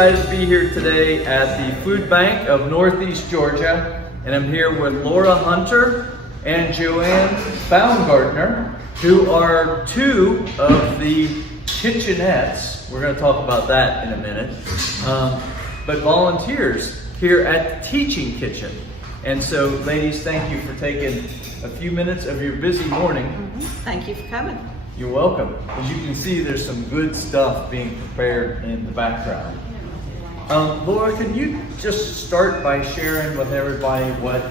excited to be here today at the Food Bank of Northeast Georgia, and I'm here with Laura Hunter and Joanne Baumgartner, who are two of the Kitchenettes. We're going to talk about that in a minute, but volunteers here at the Teaching Kitchen. And so, ladies, thank you for taking a few minutes of your busy morning. Thank you for coming. You're welcome. As you can see, there's some good stuff being prepared in the background. Laura, can you just start by sharing with everybody what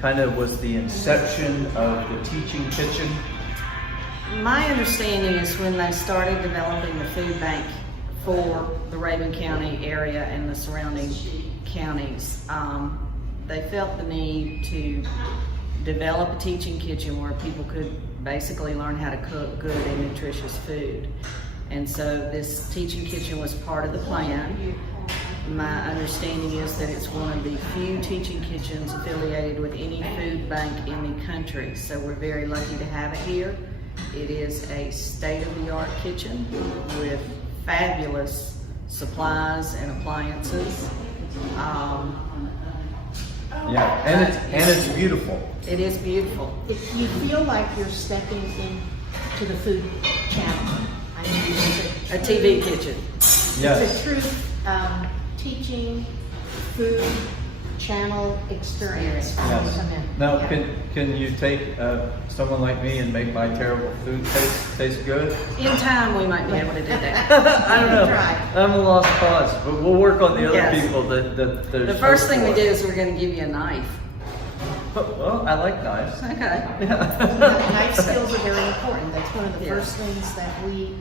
kind of was the inception of the Teaching Kitchen? My understanding is when they started developing the food bank for the Rabun County area and the surrounding counties, they felt the need to develop a teaching kitchen where people could basically learn how to cook good and nutritious food. And so this teaching kitchen was part of the plan. My understanding is that it's one of the few teaching kitchens affiliated with any food bank in the country. So we're very lucky to have it here. It is a state-of-the-art kitchen with fabulous supplies and appliances. Yeah, and it's beautiful. It is beautiful. If you feel like you're stepping into the food channel, I mean, it's A TV kitchen. Yes. It's a true teaching food channel experience. when you Yes. come in. Now, Yeah. can you take someone like me and make my terrible food taste good? In time, we might be able to do that. I don't know. Try. I'm a lost cause, but we'll work on the other Yes. people that The first thing we do is we're going to give you a knife. Well, I like knives. Okay. Knife skills are very important. That's one of the Yeah. first things that we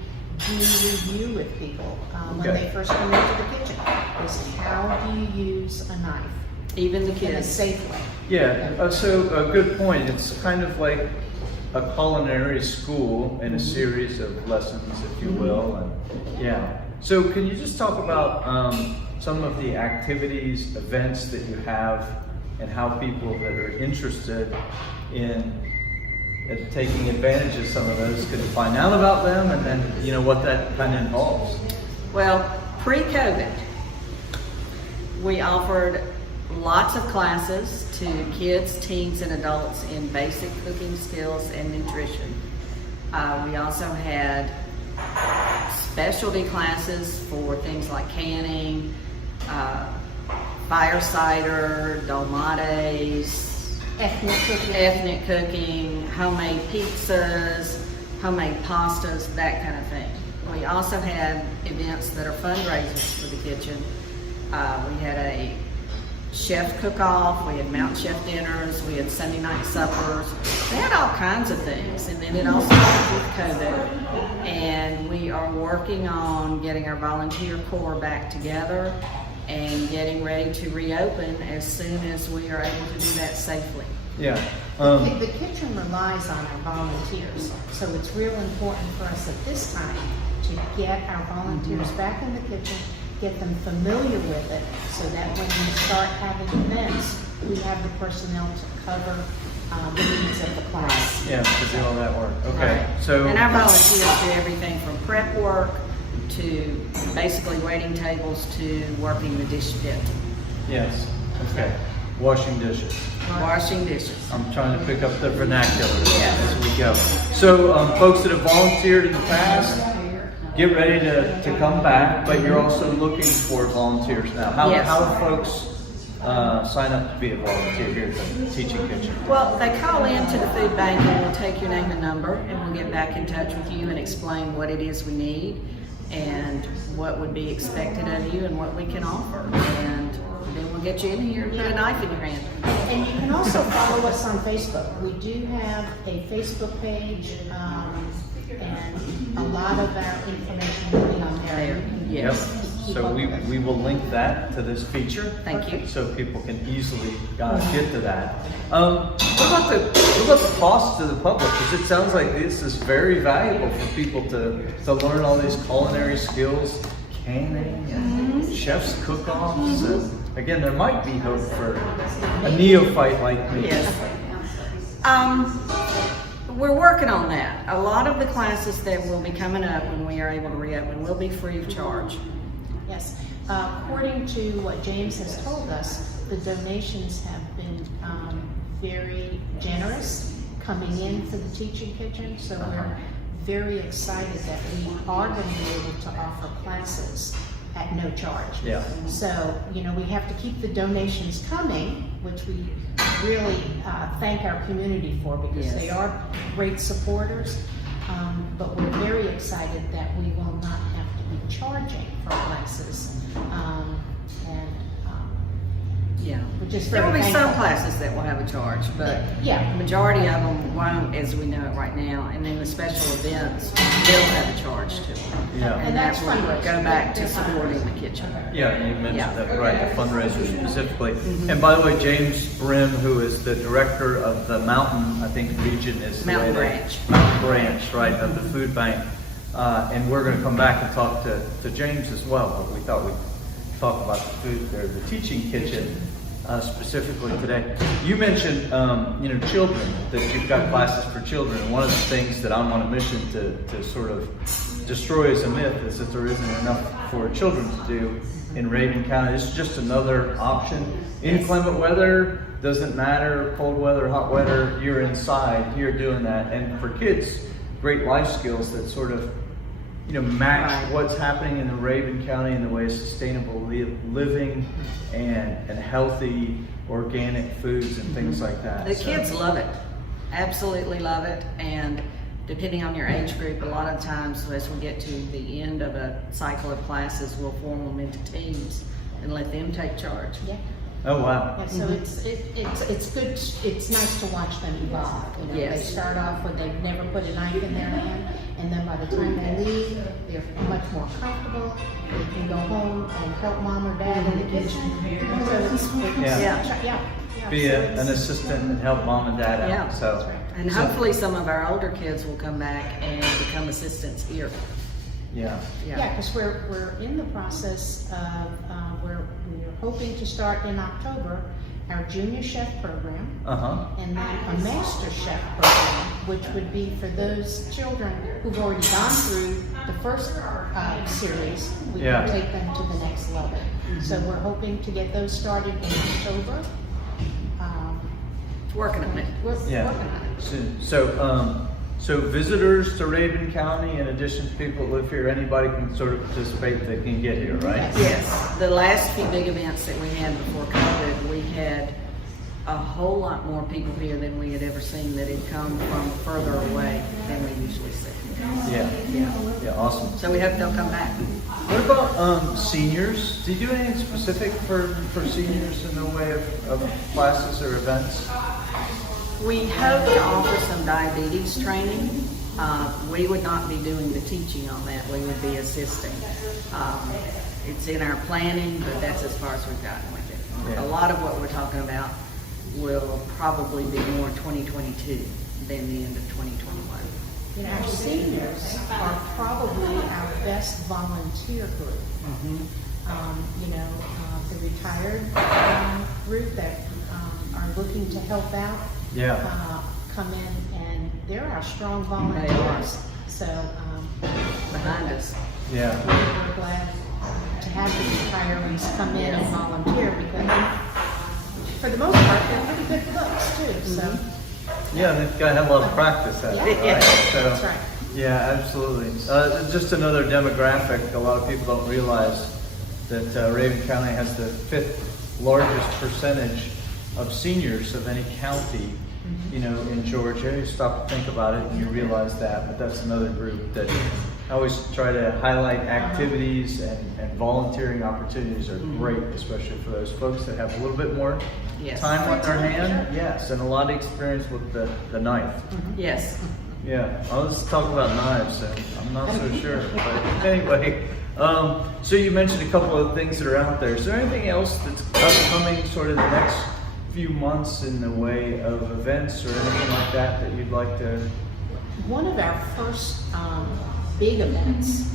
do review with people when Okay. they first come into the kitchen. Is how do you use a knife Even the in a kids. safe way? Yeah, so a good point. It's kind of like a culinary school and a series of lessons, if you will. And yeah. So can you just talk about some of the activities, events that you have, and how people that are interested in taking advantage of some of those can find out about them, and then what that kind of involves? Well, pre-COVID, we offered lots of classes to kids, teens, and adults in basic cooking skills and nutrition. We also had specialty classes for things like canning, fire cider, dolmades, ethnic cooking, homemade pizzas, homemade pastas, that kind of thing. We also had events that are fundraisers for the kitchen. We had a chef cook-off, we had Mountain Chef dinners, we had Sunday night suppers. We had all kinds of things, and then it also happened with COVID. And we are working on getting our volunteer corps back together and getting ready to reopen as soon as we are able to do that safely. Yeah. The kitchen relies on our volunteers, so it's real important for us at this time to get our volunteers back in the kitchen, get them familiar with it, so that when we start having events, we have the personnel to cover the needs of the class. Yeah, to do all that work. Okay. Right. So. And our volunteers do everything from prep work to basically waiting tables to working the dish pit. Yes. Okay. Washing dishes. Washing dishes. I'm trying to pick up the vernacular Yeah. as we go. So, folks that have volunteered in the past, get ready to come back, but you're also looking for volunteers now. How Yes. do folks sign up to be a volunteer here at the Teaching Kitchen? Well, they call in to the food bank and we'll take your name and number and we'll get back in touch with you and explain what it is we need and what would be expected of you and what we can offer. And then we'll get you in here and put a knife in your hand. And you can also follow us on Facebook. We do have a Facebook page, and a lot of our information will be on there. There. Yes. Keep So up we, with it. we will link that to this feature. Thank you. So people can easily get to that. What about the cost to the public? Because it sounds like this is very valuable for people to learn all these culinary skills, canning, and chef's cook-offs. And again, there might be hope for a neophyte like me. Yes. We're working on that. A lot of the classes that will be coming up when we are able to reopen will be free of charge. Yes. According to what James has told us, the donations have been very generous coming in for the teaching kitchen, so we're very excited that we are going to be able to offer classes at no charge. Yeah. So, you know, we have to keep the donations coming, which we really thank our community for, because Yes. they are great supporters. But we're very excited that we will not have to be charging for classes. Yeah. We're just There will very be some thankful. classes that will have a charge, but Yeah. the majority of them won't, as we know it right now. And then the special events, they'll have a charge to them. Yeah. And that's will fundraising. go back to They're supporting fundraising. the kitchen. Yeah, you mentioned Yeah. that, right, the fundraiser specifically. And by the way, James Brim, who is the director of the Mountain, I think, region is the way Mountain they- Branch. Mountain Branch, right, of the food bank. And we're gonna come back and talk to James as well, but we thought we'd talk about the food, or the teaching kitchen, specifically today. You mentioned, children, that you've got classes for children. And one of the things that I'm on a mission to sort of destroy as a myth is that there isn't enough for children to do in Rabun County. It's just another option. Inclement weather, doesn't matter, cold weather, hot weather, you're inside, you're doing that. And for kids, great life skills that sort of match Right. what's happening in the Rabun County in the way of sustainable living and healthy organic foods and things like that. The So- kids love it, absolutely love it, and depending on your age group, a lot of times as we get to the end of a cycle of classes, we'll form them into teams and let them take charge. Yeah. Oh, wow. Yeah, so it's good. It's nice to watch them evolve. They Yes. start off when they've never put a knife in their hand, and then by the time they leave, they're much more comfortable. They can go home and help mom or dad in the kitchen. So it's Yeah. Be So an assistant and help mom and dad out. Yeah. So, And hopefully some of our older kids will come back and become assistants here. yeah. Yeah, because we're in the process of we're hoping to start in October our junior chef program, and then a master chef program, which would be for those children who've already gone through the first series. We Yeah. can take them to the next level. So we're hoping to get those started in October. Working on it. We're Yeah. working on it. Soon. So visitors to Rabun County, in addition to people that live here, anybody can sort of participate that can get here, right? Yes. Yes, the last few big events that we had before COVID, we had a whole lot more people here than we had ever seen that had come from further away than we usually see. Yeah. Yeah, awesome. So we hope they'll come back. What about seniors? Do you do anything specific for seniors in the way of classes or events? We hope to offer some diabetes training. We would not be doing the teaching on that. We would be assisting. It's in our planning, but that's as far as we've gotten with it. Yeah. A lot of what we're talking about will probably be more 2022 than the end of 2021. Our seniors are probably our best volunteer group. The retired group that are looking to help out Yeah. come in, and they're our strong They volunteers. So Behind us. Yeah. we're glad to have the retirees come in and volunteer, because for the most part, they're pretty good cooks too. So Yeah, they've got to have a lot of practice at it, Yeah. right? So, that's right. yeah, absolutely. Just another demographic. A lot of people don't realize that Rabun County has the 5th largest percentage of seniors of any county, in Georgia. You stop to think about it and you realize that, but that's another group that I always try to highlight. Activities and volunteering opportunities are great, especially for those folks that have a little bit more Yes. time on their hand. Sure. Yes, and a lot of experience with the knife. Yes. Yeah, let's talk about knives. I'm not so sure, but anyway. So you mentioned a couple of things that are out there. Is there anything else that's upcoming sort of the next few months in the way of events or anything like that that you'd like to? One of our first big events,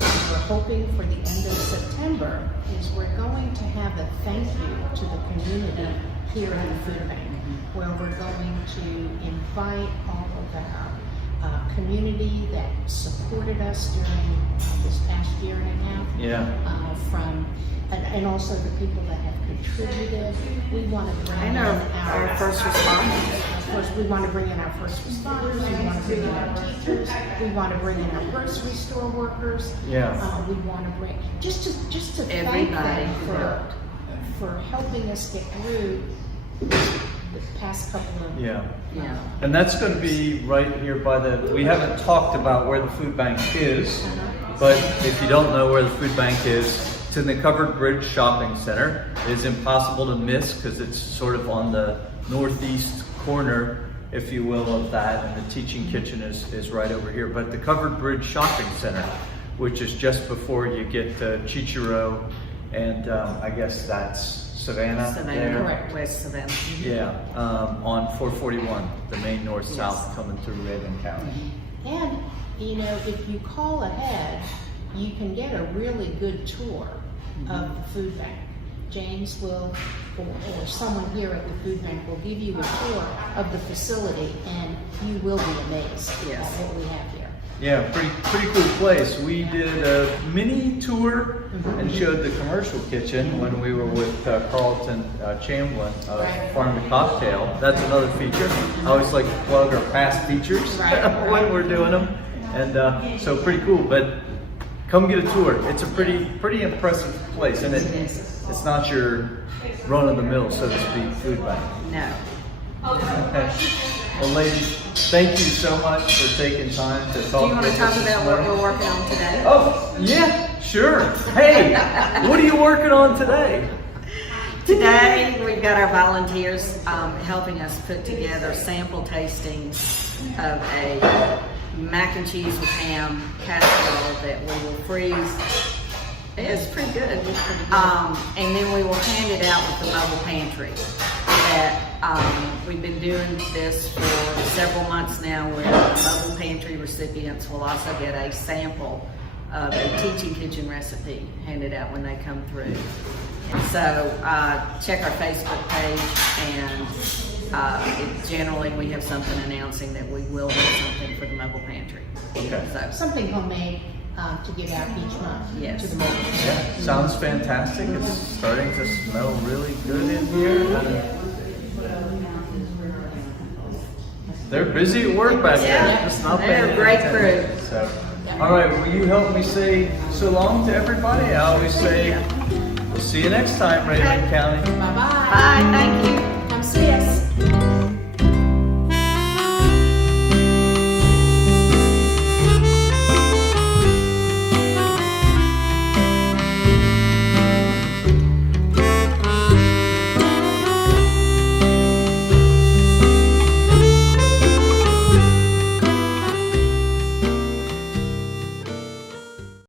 we're hoping for the end of September, is we're going to have a thank you to the community here in the food bank, where we're going to invite all of our community that supported us during this past year and a half. Yeah. And also the people that have contributed. We want to bring in And our first responders. Of course, we want to bring in our first responders. We want to bring in our teachers. We want to bring in our grocery store workers. Yeah. We want to bring just to thank Everybody them who helped. for helping us get through the past couple of Yeah. Yeah. And that's going to be right here by we haven't talked about where the food bank is, but if you don't know where the food bank is, it's in the Covered Bridge Shopping Center. It is impossible to miss because it's sort of on the northeast corner, if you will, of that, and the teaching kitchen is right over here. But the Covered Bridge Shopping Center, which is just before you get to Chichero, and I guess that's Savannah. Savannah, Correct. West Savannah. Yeah, on 441, the main north-south coming through Rabun County. And, you know, if you call ahead, you can get a really good tour of the food bank. James will, or someone here at the food bank will give you a tour of the facility, and you will be amazed Yes. at what we have here. Yeah, pretty cool place. We did a mini tour and showed the commercial kitchen when we were with Carlton Chamblin of Right. Farm to Cocktail. That's another feature. I always like to plug our past features Right. when we're doing them, and so pretty cool. But come get a tour. It's a pretty impressive place, and it's not your run-of-the-mill, so to speak, food bank. No. Okay. Well, ladies, thank you so much for taking time to talk. Do you want to with talk us this about what morning. we're working on today? Oh, yeah, sure. Hey, what are you working on today? Today, we've got our volunteers helping us put together sample tastings of a mac and cheese with ham casserole that we will freeze. It's pretty good. And then we will hand it out with the mobile pantry. That we've been doing this for several months now, where the mobile pantry recipients will also get a sample of a teaching kitchen recipe handed out when they come through. So check our Facebook page, and generally we have something announcing that we will do something for the mobile pantry. Okay. So Something homemade to give out each month Yes. to the mobile. Yeah, sounds fantastic. It's starting to smell really good in here. They're busy at work back there. Yeah, Just not they're paying a great attention. crew. So, all right, will you help me say so long to everybody? I always say, we'll see you next time, Raven County. Bye-bye. bye, thank you. Come see us.